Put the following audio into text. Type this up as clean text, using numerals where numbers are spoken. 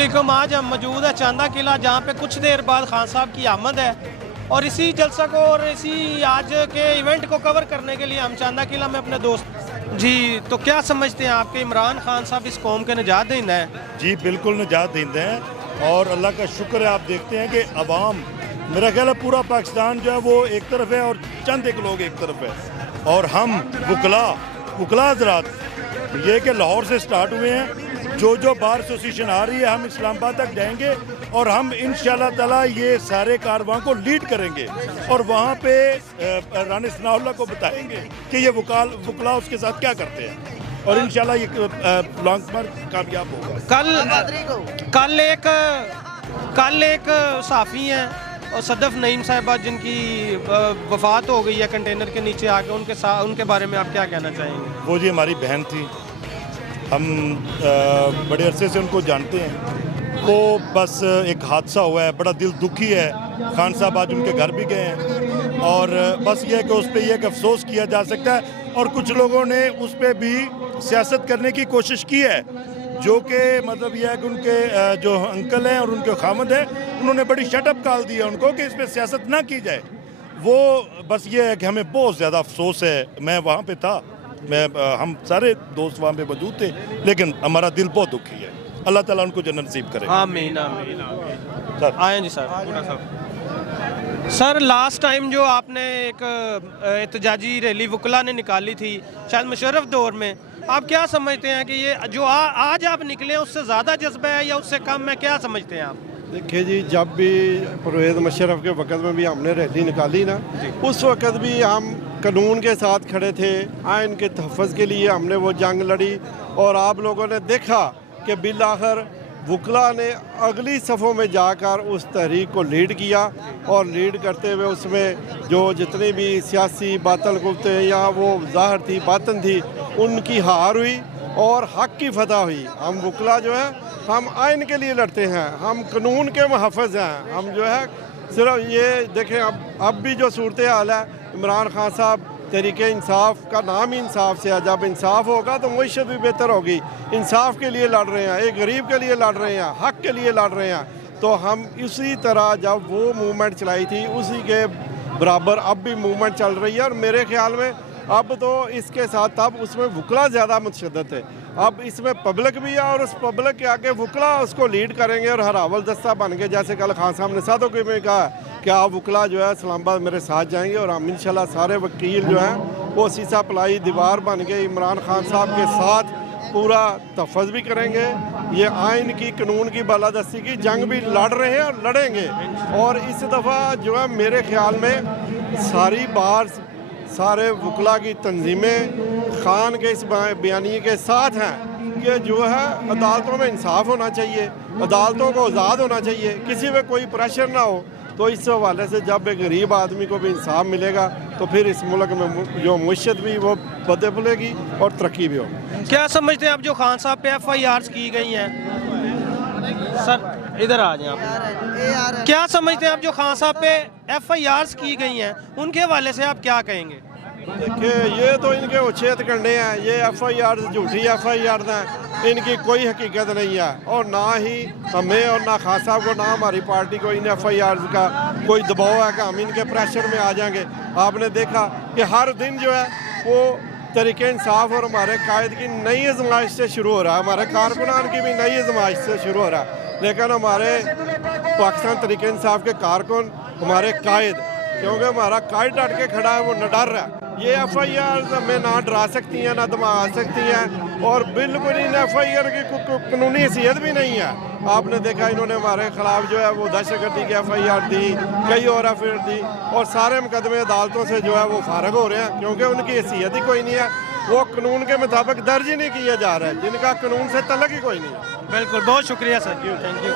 अस्सलामुअलैकुम। आज हम मौजूद है चांदा किला, जहाँ पे कुछ देर बाद खान साहब की आमद है और इसी जलसा को और इसी आज के इवेंट को कवर करने के लिए हम चांदा किला में अपने दोस्त जी। तो क्या समझते हैं आपके इमरान खान साहब इस कौम के निजात देंदा है? जी बिल्कुल निजात देंदे हैं और अल्लाह का शुक्र है। आप देखते हैं कि अवाम, मेरा ख्याल है पूरा पाकिस्तान जो है वो एक तरफ है और चंद एक लोग एक तरफ है, और हम वकला हज़रात ये कि लाहौर से स्टार्ट हुए हैं। जो बार एसोसिएशन आ रही है, हम इस्लामाबाद तक जाएंगे और हम इंशाअल्लाह ताला ये सारे कारवां को लीड करेंगे और वहाँ पे रानी सनाउल्लाह को बताएंगे कि ये वकला उसके साथ क्या करते हैं, और इंशाअल्लाह ये लॉन्ग मार्च कामयाब होगा। कल एक सहाफ़ी हैं और सदफ नईम साहिबा, जिनकी वफ़ात हो गई है कंटेनर के नीचे आके, उनके बारे में आप क्या कहना चाहेंगे? वो जी हमारी बहन थी, हम बड़े अरसे से उनको जानते हैं। वो बस एक हादसा हुआ है, बड़ा दिल दुखी है। खान साहब आज उनके घर भी गए हैं और बस ये है कि उस पर यह एक अफसोस किया जा सकता है, और कुछ लोगों ने उस पर भी सियासत करने की कोशिश की है, जो कि मतलब यह है कि उनके जो अंकल हैं और उनके खामद हैं, उन्होंने बड़ी शटअप कॉल दी है उनको कि इस पर सियासत ना की जाए। वो बस ये है कि हमें बहुत ज़्यादा अफसोस है। मैं वहाँ पे था, हम सारे दोस्त वहाँ पे मौजूद थे, लेकिन हमारा दिल बहुत दुखी है। अल्लाह ताला उनको जन्नत नसीब करे। आमीन आमीन आमीन। आए जी सर, लास्ट टाइम जो आपने एक एहतजाजी रैली वकला ने निकाली थी, शायद मुशर्रफ दौर में, आप क्या समझते हैं कि ये जो आज आप निकले हैं उससे ज़्यादा जज्बा है या उससे कम है? क्या समझते हैं आप? देखिए जी, जब भी परवेज़ मुशर्रफ के वक़्त में भी हमने रैली निकाली ना, उस वक़्त भी हम कानून के साथ खड़े थे, आइन के तहफ़्फ़ुज़ के लिए हमने वो जंग लड़ी, और आप लोगों ने देखा कि बिल आखिर वकला ने अगली सफ़ों में जाकर उस तहरीक को लीड किया, और लीड करते हुए उसमें जो जितनी भी सियासी बातल कुत्ते या वो ज़ाहिर थी बातन थी, उनकी हार हुई और हक़ की फतह हुई। हम वकला जो है हम आइन के लिए लड़ते हैं, हम कानून के मुहफ़्फ़िज़ हैं। हम जो है सिर्फ ये देखें, अब भी जो सूरत हाल है, इमरान खान साहब तहरीक इंसाफ का नाम ही इंसाफ से है। जब इंसाफ होगा तो मईशत भी बेहतर होगी। इंसाफ के लिए लड़ रहे हैं, एक गरीब के लिए लड़ रहे हैं, हक़ के लिए लड़ रहे हैं। तो हम इसी तरह जब वो मूवमेंट चलाई थी, उसी के बराबर अब भी मूवमेंट चल रही है, और मेरे ख्याल में अब तो इसके साथ तब उसमें वकला ज़्यादा मुतशद्दद है। अब इसमें पब्लिक भी है, और उस पब्लिक के आगे वकला उसको लीड करेंगे और हरावल दस्ता बन के, जैसे कल खान साहब ने सादों के में कहा कि आप वकला जो है इस्लामाबाद मेरे साथ जाएंगे, और हम इंशाल्लाह सारे वकील जो हैं वो सीसा पलाई दीवार बन के इमरान खान साहब के साथ पूरा तहफ़्फ़ुज़ भी करेंगे। ये आइन की कानून की बालादस्ती की जंग भी लड़ रहे हैं और लड़ेंगे। और इस दफ़ा जो है मेरे ख्याल में सारी बार सारे वकला की तंजीमें खान के इस बयानी के साथ हैं कि जो है अदालतों में इंसाफ होना चाहिए, अदालतों को आज़ाद होना चाहिए, किसी पे कोई प्रेशर ना हो। तो इस हवाले से जब एक गरीब आदमी को भी इंसाफ मिलेगा तो फिर इस मुल्क में जो मुश्किल भी वो बदे फुलेगी और तरक्की भी होगी। क्या समझते हैं आप जो खान साहब पे FIRs की गई हैं? सर इधर आ जाएं आप। क्या समझते हैं आप जो खान साहब पे FIRs की गई हैं, उनके हवाले से आप क्या कहेंगे? देखिए, ये तो इनके उच्छेद करने हैं। ये FIRs झूठी FIRs हैं, इनकी कोई हकीकत नहीं है, और ना ही हमें और ना खान साहब को, ना हमारी पार्टी को इन FIRs का कोई दबाव है कि हम इनके प्रेशर में आ जाएंगे। आपने देखा कि हर दिन जो है वो तहरीक इंसाफ और हमारे कायद की नई आजमाइश से शुरू हो रहा है, हमारे कारकुनान की भी नई आजमाइश से शुरू हो रहा है। लेकिन हमारे पाकिस्तान तहरीक इंसाफ के कारकुन, हमारे कायद, क्योंकि हमारा कायद डट के खड़ा है, वो न डर रहा है। ये FIRs हमें ना डरा सकती हैं ना दमा सकती हैं, और बिल्कुल इन FIR की कानूनी हैसियत भी नहीं है। आपने देखा इन्होंने हमारे खिलाफ जो है वो दहशतगर्दी की FIR दी, कई और FIR दी, और सारे मुकदमे अदालतों से जो है वो फारग हो रहे हैं, क्योंकि उनकी हैसियत ही कोई नहीं है। वो कानून के मुताबिक दर्ज ही नहीं किया जा रहा है, जिनका कानून से तल्लुक ही कोई नहीं है। बिल्कुल, बहुत शुक्रिया सर, थैंक यू।